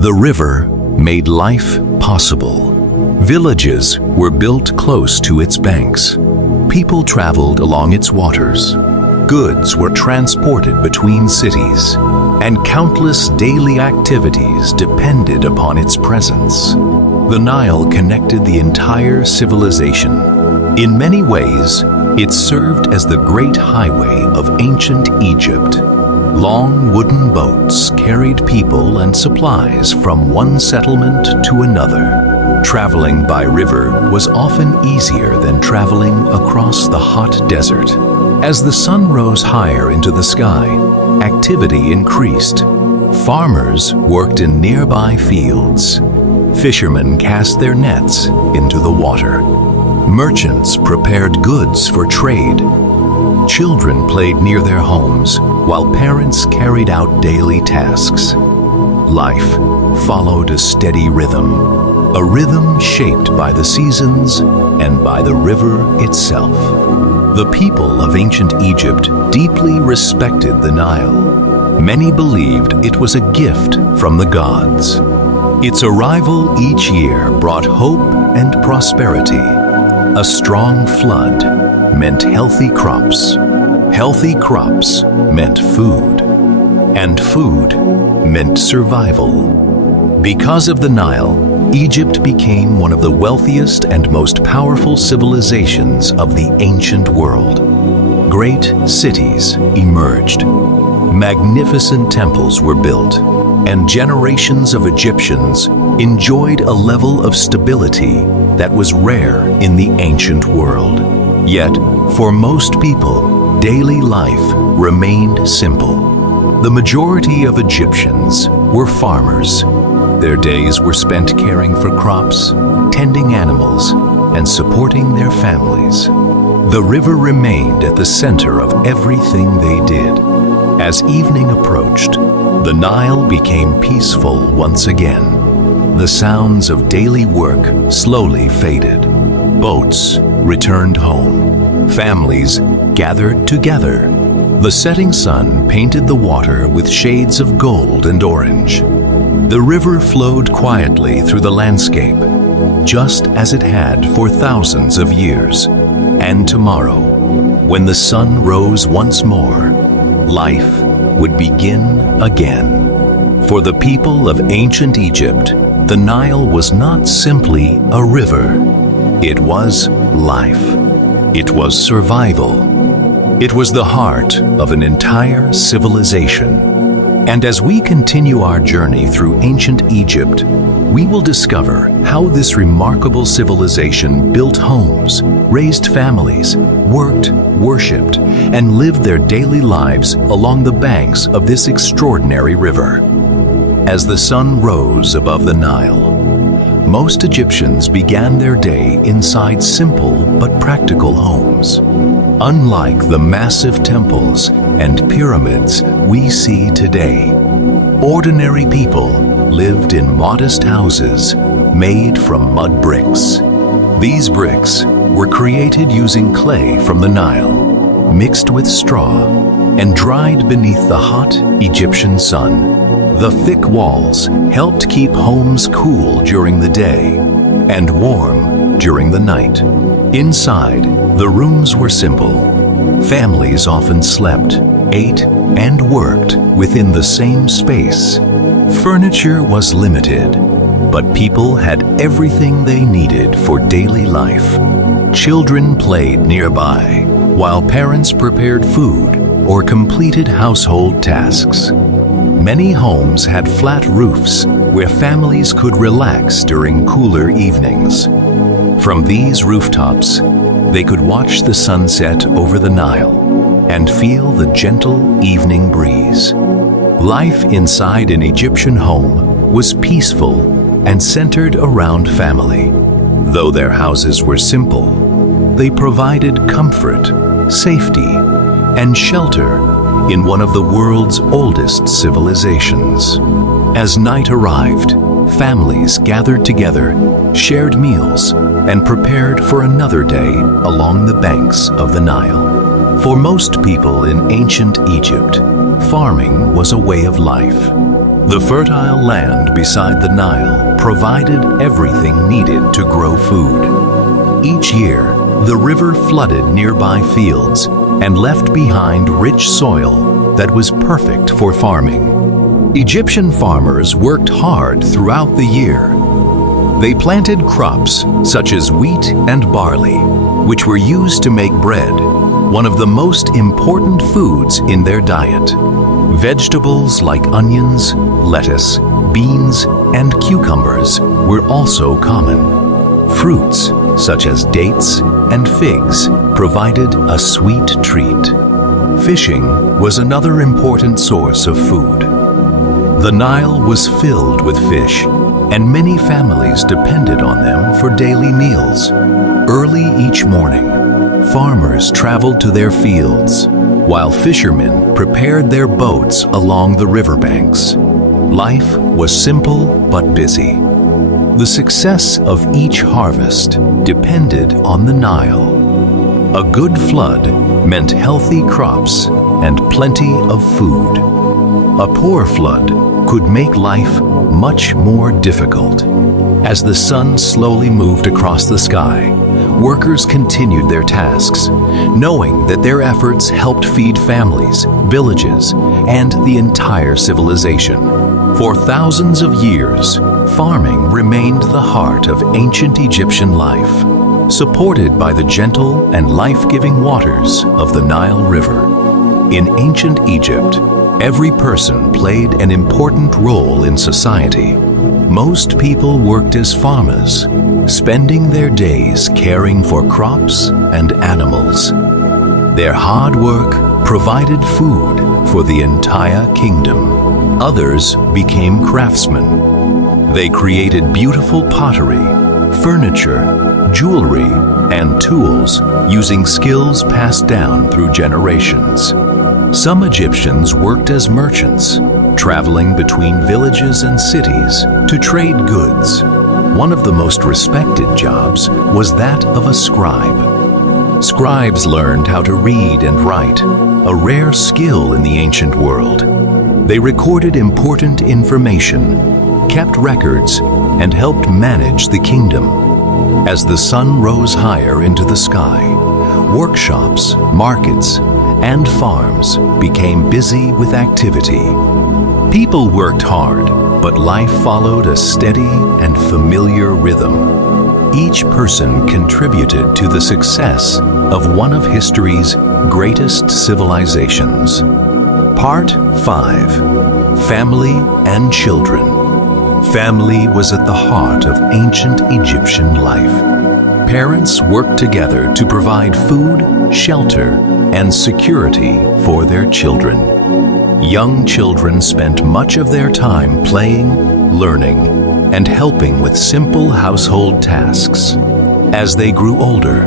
The river made life possible. Villages were built close to its banks. People traveled along its waters. Goods were transported between cities, and countless daily activities depended upon its presence. The Nile connected the entire civilization. In many ways, it served as the great highway of ancient Egypt. Long wooden boats carried people and supplies from one settlement to another. Traveling by river was often easier than traveling across the hot desert. As the sun rose higher into the sky, activity increased. Farmers worked in nearby fields. Fishermen cast their nets into the water. Merchants prepared goods for trade. Children played near their homes while parents carried out daily tasks. Life followed a steady rhythm, a rhythm shaped by the seasons and by the river itself. The people of ancient Egypt deeply respected the Nile. Many believed it was a gift from the gods. Its arrival each year brought hope and prosperity. A strong flood meant healthy crops. Healthy crops meant food. And food meant survival. Because of the Nile, Egypt became one of the wealthiest and most powerful civilizations of the ancient world. Great cities emerged. Magnificent temples were built, and generations of Egyptians enjoyed a level of stability that was rare in the ancient world. Yet, for most people, daily life remained simple. The majority of Egyptians were farmers. Their days were spent caring for crops, tending animals, and supporting their families. The river remained at the center of everything they did. As evening approached, the Nile became peaceful once again. The sounds of daily work slowly faded. Boats returned home. Families gathered together. The setting sun painted the water with shades of gold and orange. The river flowed quietly through the landscape, just as it had for thousands of years. And tomorrow, when the sun rose once more, life would begin again. For the people of ancient Egypt, the Nile was not simply a river. It was life. It was survival. It was the heart of an entire civilization. And as we continue our journey through ancient Egypt, we will discover how this remarkable civilization built homes, raised families, worked, worshipped, and lived their daily lives along the banks of this extraordinary river. As the sun rose above the Nile, most Egyptians began their day inside simple but practical homes. Unlike the massive temples and pyramids we see today, ordinary people lived in modest houses made from mud bricks. These bricks were created using clay from the Nile, mixed with straw, and dried beneath the hot Egyptian sun. The thick walls helped keep homes cool during the day and warm during the night. Inside, the rooms were simple. Families often slept, ate, and worked within the same space. Furniture was limited, but people had everything they needed for daily life. Children played nearby, while parents prepared food or completed household tasks. Many homes had flat roofs where families could relax during cooler evenings. From these rooftops, they could watch the sunset over the Nile and feel the gentle evening breeze. Life inside an Egyptian home was peaceful and centered around family. Though their houses were simple, they provided comfort, safety, and shelter in one of the world's oldest civilizations. As night arrived, families gathered together, shared meals, and prepared for another day along the banks of the Nile. For most people in ancient Egypt, farming was a way of life. The fertile land beside the Nile provided everything needed to grow food. Each year, the river flooded nearby fields and left behind rich soil that was perfect for farming. Egyptian farmers worked hard throughout the year. They planted crops such as wheat and barley, which were used to make bread, one of the most important foods in their diet. Vegetables like onions, lettuce, beans, and cucumbers were also common. Fruits, such as dates and figs, provided a sweet treat. Fishing was another important source of food. The Nile was filled with fish, and many families depended on them for daily meals. Early each morning, farmers traveled to their fields, while fishermen prepared their boats along the riverbanks. Life was simple but busy. The success of each harvest depended on the Nile. A good flood meant healthy crops and plenty of food. A poor flood could make life much more difficult. As the sun slowly moved across the sky, workers continued their tasks, knowing that their efforts helped feed families, villages, and the entire civilization. For thousands of years, farming remained the heart of ancient Egyptian life, supported by the gentle and life-giving waters of the Nile River. In ancient Egypt, every person played an important role in society. Most people worked as farmers, spending their days caring for crops and animals. Their hard work provided food for the entire kingdom. Others became craftsmen. They created beautiful pottery, furniture, jewelry, and tools using skills passed down through generations. Some Egyptians worked as merchants, traveling between villages and cities to trade goods. One of the most respected jobs was that of a scribe. Scribes learned how to read and write, a rare skill in the ancient world. They recorded important information, kept records, and helped manage the kingdom. As the sun rose higher into the sky, workshops, markets, and farms became busy with activity. People worked hard, but life followed a steady and familiar rhythm. Each person contributed to the success of one of history's greatest civilizations. Part 5. Family and Children. Family was at the heart of ancient Egyptian life. Parents worked together to provide food, shelter, and security for their children. Young children spent much of their time playing, learning, and helping with simple household tasks. As they grew older,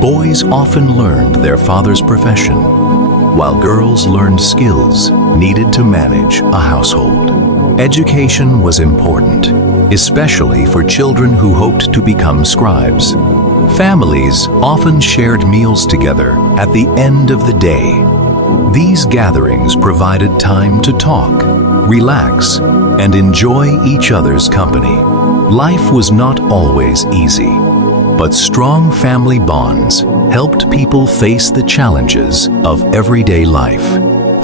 boys often learned their father's profession, while girls learned skills needed to manage a household. Education was important, especially for children who hoped to become scribes. Families often shared meals together at the end of the day. These gatherings provided time to talk, relax, and enjoy each other's company. Life was not always easy, but strong family bonds helped people face the challenges of everyday life.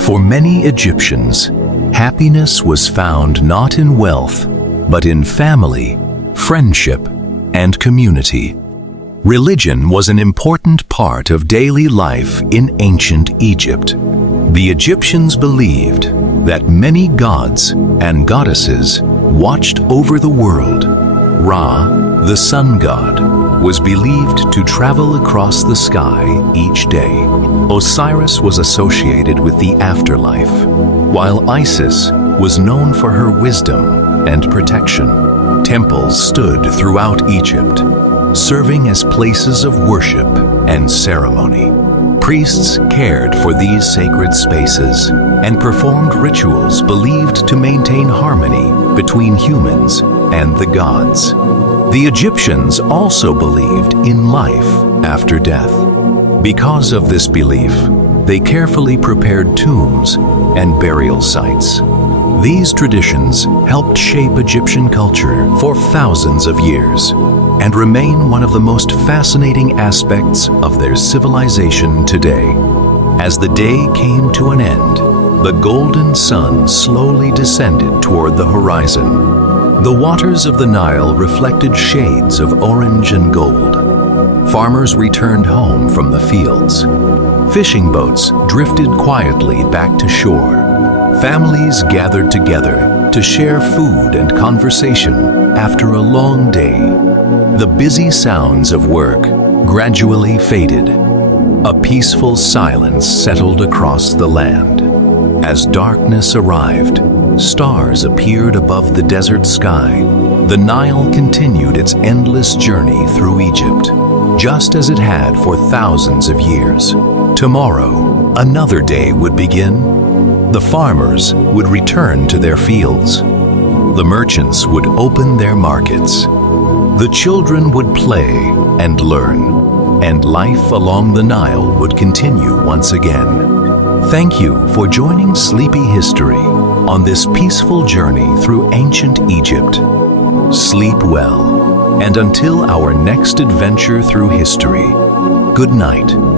For many Egyptians, happiness was found not in wealth, but in family, friendship, and community. Religion was an important part of daily life in ancient Egypt. The Egyptians believed that many gods and goddesses watched over the world. Ra, the sun god, was believed to travel across the sky each day. Osiris was associated with the afterlife, while Isis was known for her wisdom and protection. Temples stood throughout Egypt, serving as places of worship and ceremony. Priests cared for these sacred spaces and performed rituals believed to maintain harmony between humans and the gods. The Egyptians also believed in life after death. Because of this belief, they carefully prepared tombs and burial sites. These traditions helped shape Egyptian culture for thousands of years and remain one of the most fascinating aspects of their civilization today. As the day came to an end, the golden sun slowly descended toward the horizon. The waters of the Nile reflected shades of orange and gold. Farmers returned home from the fields. Fishing boats drifted quietly back to shore. Families gathered together to share food and conversation after a long day. The busy sounds of work gradually faded. A peaceful silence settled across the land. As darkness arrived, stars appeared above the desert sky. The Nile continued its endless journey through Egypt, just as it had for thousands of years. Tomorrow, another day would begin. The farmers would return to their fields. The merchants would open their markets. The children would play and learn, and life along the Nile would continue once again. Thank you for joining Sleepy History on this peaceful journey through ancient Egypt. Sleep well, and until our next adventure through history, good night.